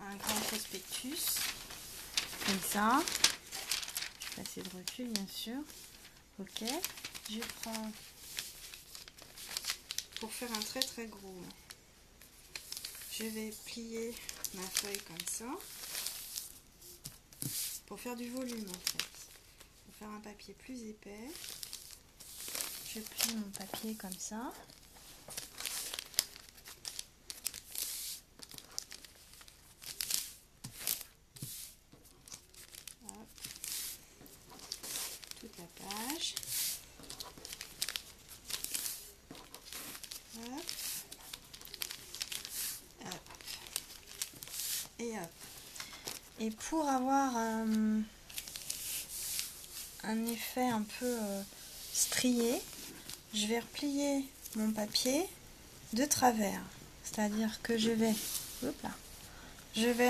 un grand prospectus, comme ça. Je vais passer de recul, bien sûr. Ok, je prends, pour faire un très gros, je vais plier ma feuille comme ça, pour faire du volume en fait. Pour faire un papier plus épais, je plie mon papier comme ça. Hop. Toute la page. Hop. Hop. Et hop. Et pour avoir un effet un peu strié, je vais replier mon papier de travers. C'est-à-dire que je vais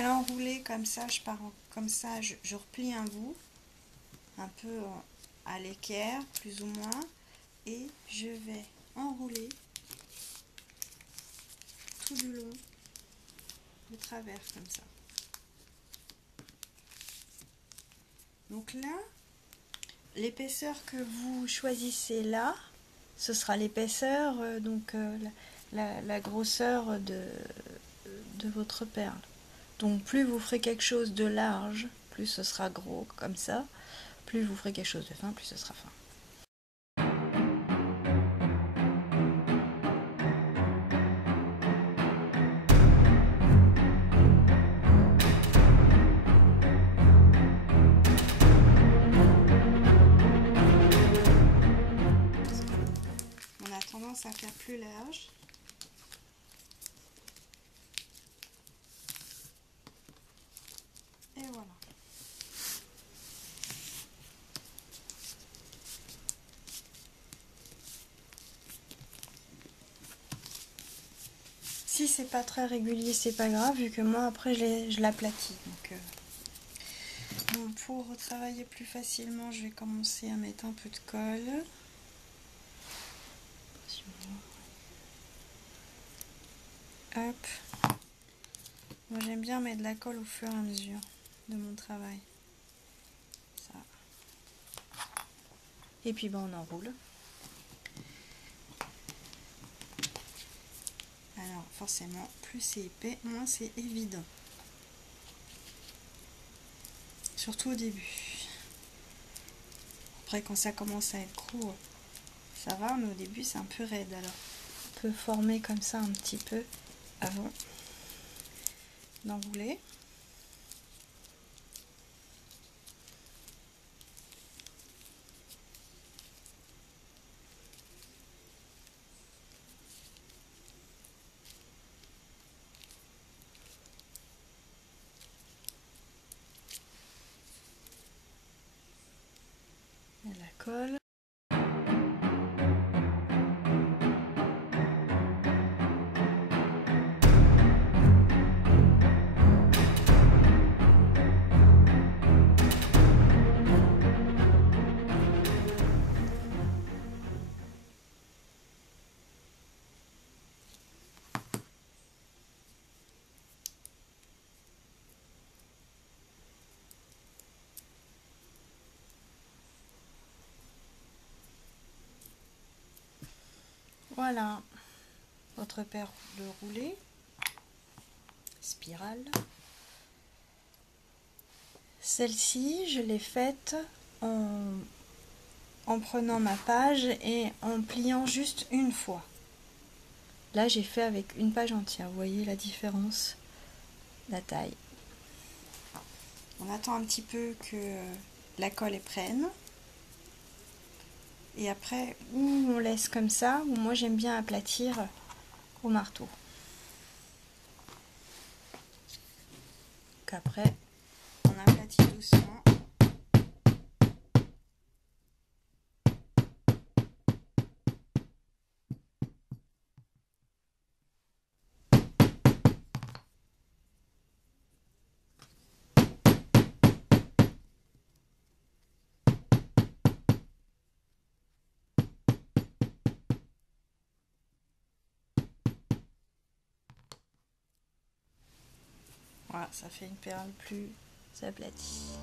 l'enrouler comme ça, je pars comme ça, je replie un bout, un peu à l'équerre, plus ou moins, et je vais enrouler tout du long de travers comme ça. Donc là, l'épaisseur que vous choisissez là, ce sera l'épaisseur, la grosseur de votre perle. Donc plus vous ferez quelque chose de large, plus ce sera gros comme ça. Plus vous ferez quelque chose de fin, plus ce sera fin. On a tendance à faire plus large. Et voilà. Si c'est pas très régulier, c'est pas grave, vu que moi après je l'aplatis. Bon, pour travailler plus facilement, je vais commencer à mettre un peu de colle. Hop. Moi j'aime bien mettre de la colle au fur et à mesure de mon travail. Ça. Et puis on enroule. Alors forcément, plus c'est épais, moins c'est évident. Surtout au début. Après quand ça commence à être court, ça va, mais au début c'est un peu raide. Alors on peut former comme ça un petit peu avant d'enrouler. Et la colle. Voilà votre perle roulée, spirale. Celle-ci, je l'ai faite en prenant ma page et en pliant juste une fois. Là, j'ai fait avec une page entière. Vous voyez la différence, la taille. On attend un petit peu que la colle prenne. Et après, ou on laisse comme ça, ou moi j'aime bien aplatir au marteau. Qu'après, on aplatit doucement. Voilà, ça fait une perle plus aplatie.